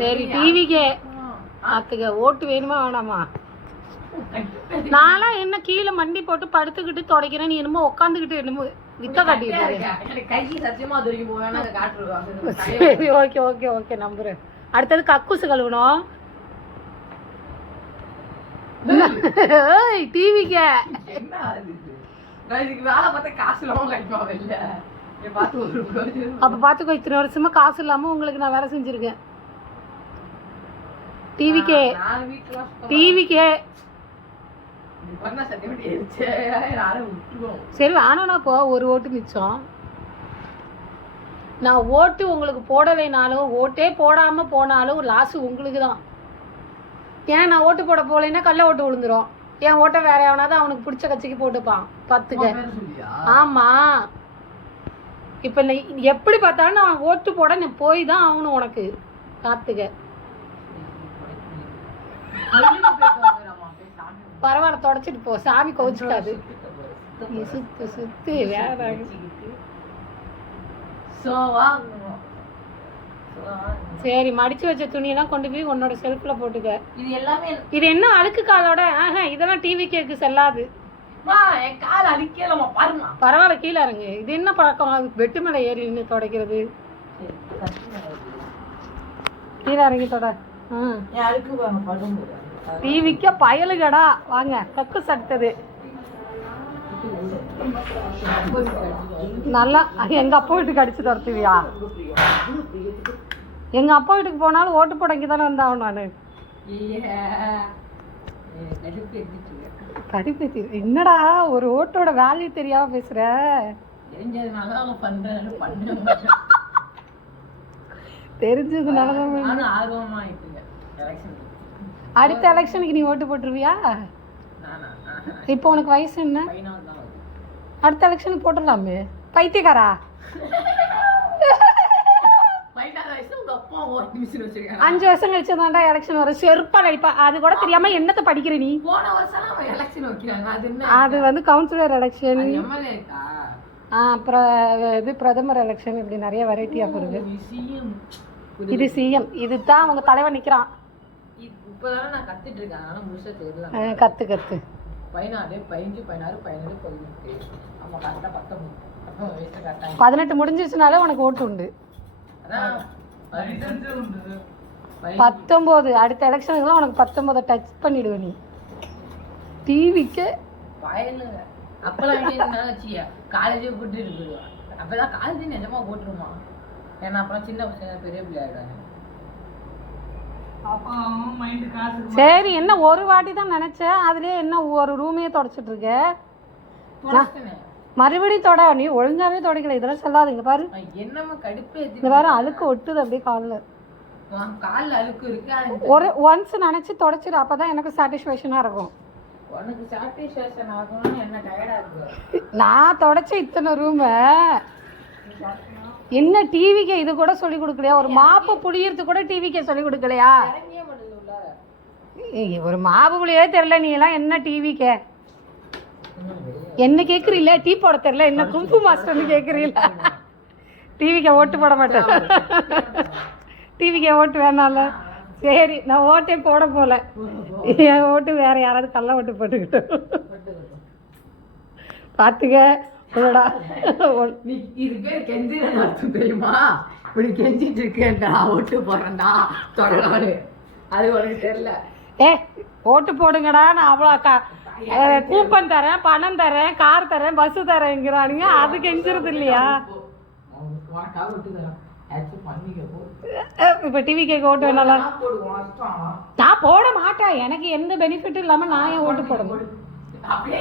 சரி டிவிக்கே பார்த்துக்க. ஓட்டு வேணுமா வேணாமா? நான்லாம் என்ன கீழே மண்டி போட்டு படுத்துக்கிட்டு துடைக்கிறேன், நீ என்னமோ உட்காந்துக்கிட்டு என்னமோ வித்த காட்டிட்டு. சரி ஓகே ஓகே ஓகே நம்புறேன். அடுத்தது கக்கூசு கழுவணும். டிவிக்கே அப்ப பாத்துக்கோ, இத்தனை வருஷமா காசு இல்லாம உங்களுக்கு நான் வேலை செஞ்சிருக்கேன். டிவிக்கே டிவிக்கே சரி வேணாண்ணா போ, ஒரு ஓட்டு மிச்சம். நான் ஓட்டு உங்களுக்கு போடலைனாலும் ஓட்டே போடாம போனாலும் லாஸ் உங்களுக்கு தான். ஏன் நான் ஓட்டு போட போகலைன்னா கல்ல ஓட்டு விழுந்துரும். என் ஓட்டை வேற எவனாவது அவனுக்கு பிடிச்ச கட்சிக்கு போட்டுப்பான் பார்த்துக்க. ஆமா இப்ப எப்படி பார்த்தாலும் நான் ஓட்டு போட நீ போய் தான் ஆகணும் உனக்கு, பார்த்துக்க. பரவாயில்ல தொடச்சிட்டு போ, சாமி கோச்சுக்காது. நீ சுத்து சுத்து வேற. சரி மடிச்சு வச்ச துணியெல்லாம் கொண்டு போய் உன்னோட செல்ஃப்ல போட்டுக்க. இது எல்லாமே இது என்ன அழுக்கு காலோட? இதெல்லாம் டிவி கேக்கு செல்லாது. பரவாயில்ல கீழே இறங்கு. இது என்ன பழக்கம்? வெட்டு மேல ஏறி நின்று துடைக்கிறது. கீழே இறங்கி தொட. டிவிக்க பயலுகடா வாங்க. கக்கு சட்டது நல்லா. எங்க அப்பா வீட்டுக்கு அடிச்சு துரத்துவியா? எங்க அப்பா வீட்டுக்கு போனாலும் ஓட்டு போட இங்கே தானே வந்தாவும் நானு. கடுப்பேத்தி என்னடா ஒரு ஓட்டோட வேல்யூ தெரியாம பேசுற? தெரிஞ்சதுனால அடுத்த எலெக்ஷனுக்கு நீ ஓட்டு போட்டுருவியா? இப்போ உனக்கு வயசு என்ன? அடுத்த எலெக்ஷனுக்கு போட்டுடலாமே. பைத்தியக்காரா, 5 வருஷம் கழிச்சு தான்டா எலெக்ஷன் வரும். செருப்பா நடிப்பா. அது கூட தெரியாம என்னத்தை படிக்கிற நீ? அது வந்து கவுன்சிலர் எலெக்ஷன், அப்புறம் இது பிரதமர் எலெக்ஷன், இப்படி நிறைய வெரைட்டி ஆஃப் இருக்கு. இது சிஎம். இதுதான் அவங்க தலைவர் நிக்கிறான். கத்து கத்து 18 முடிஞ்சிருச்சுனாலே உனக்கு ஓட்டு உண்டு. 19 அடுத்த எலெக்ஷனுக்குலாம் உனக்கு 19 டச் பண்ணிடுவேன் நீ. டிவிக்கு காலேஜே போட்டு அப்பதான் காலேஜ் நிஜமா போட்டுருமா? ஏன்னா அப்புறம் சின்ன பசங்க பெரிய பிள்ளையாடுறாங்க. சரி என்ன ஒரு வாட்டி தான் நினைச்சேன், அதுலயே என்ன ஒரு ரூமையே தொடச்சிட்டு இருக்க? மறுபடியும் தொட. நீ ஒழுங்காவே தொடக்கல. இதெல்லாம் சொல்லாது. இங்க பாரு என்னமா கடுப்பு. இந்த வேற அழுக்கு ஒட்டுது அப்படியே காலில். காலில் அழுக்கு இருக்கு. ஒரு ஒன்ஸ் நினைச்சு தொடச்சிடு, அப்பதான் எனக்கு சாட்டிஸ்ஃபேக்ஷனா இருக்கும். உனக்கு சாட்டிஸ்ஃபேக்ஷன் ஆகணும்னு என்ன டயர்டா இருக்கு? நான் தொடச்ச இத்தனை ரூமை என்ன டிவிக்கு இது கூட சொல்லி கொடுக்கலையா? ஒரு மாப்பு புளியறது கூட டிவிக்கே சொல்லி கொடுக்கலையா? ஒரு மாப்பு புளியே தெரியல. நீ எல்லாம் என்ன டிவிக்கே என்ன கேட்குறீல்ல? டீ போட தெரியல என்ன கும்பு மாஸ்டர்னு கேட்குறீல்ல? டிவிக்கே ஓட்டு போட மாட்டேன். டிவிக்கே ஓட்டு வேணால. சரி நான் ஓட்டே போட போல. என் ஓட்டு வேற யாராவது கள்ள ஓட்டு போட்டுக்கிட்டோம் பார்த்துக்க. இது பேர் கெஞ்சிரன்னு அர்த்தம் தெரியுமா? இப்படி கெஞ்சிட்டு இருக்கேன்டா ஓட்டு போறேன்டா தொடராடு. அது உனக்கு தெரியல. ஓட்டு போடுங்கடா, நான் அவ்வளோ கூப்பன் தரேன், பணம் தரேன், கார் தரேன், பஸ் தரேங்கிறானுங்க. அது கெஞ்சிருது இல்லையா? இப்போ டிவி கேட்க ஓட்டு வேணால? நான் போட மாட்டேன். எனக்கு எந்த பெனிஃபிட்டும் இல்லாமல் நான் ஏன் ஓட்டு போட முடியும்? ஆசையா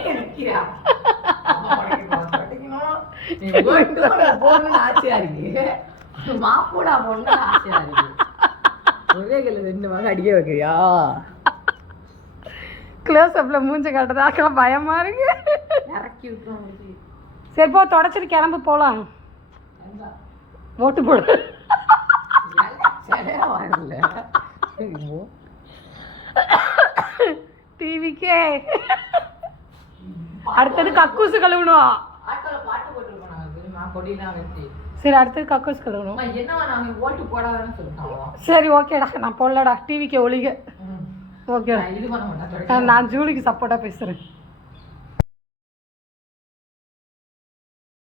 இருக்கு. மாப்போடா பொண்ணு ஆசையா இருக்கு. ஒரே கல்ல 2 வாங்க அடிக்க வைக்கிறியா? க்ளோஸ் அப்ல மூஞ்ச காட்டுறதா பயமா இருக்கு. இறக்கி விட்டுருவோம். சரி போ, தொடச்சிட்டு கிளம்பு போலாம். ஓட்டு போடு. டிவிக்கே அடுத்தது கக்கூசு கழுவணும். கொடினா வெட்டி. சரி அடுத்தது கக்கூஸ் கழுவணும். அம்மா என்னவா நாங்க ஓட்டு போடாதான்னு சொல்லிட்டாங்களா? சரி ஓகேடா, நான் போடலடா. டிவிக்கு ஒளிக. ம். ஓகேடா, நான் இது பண்ண மாட்டேன். நான் ஜூலிக்கு சப்போர்ட்டாக பேசுகிறேன்.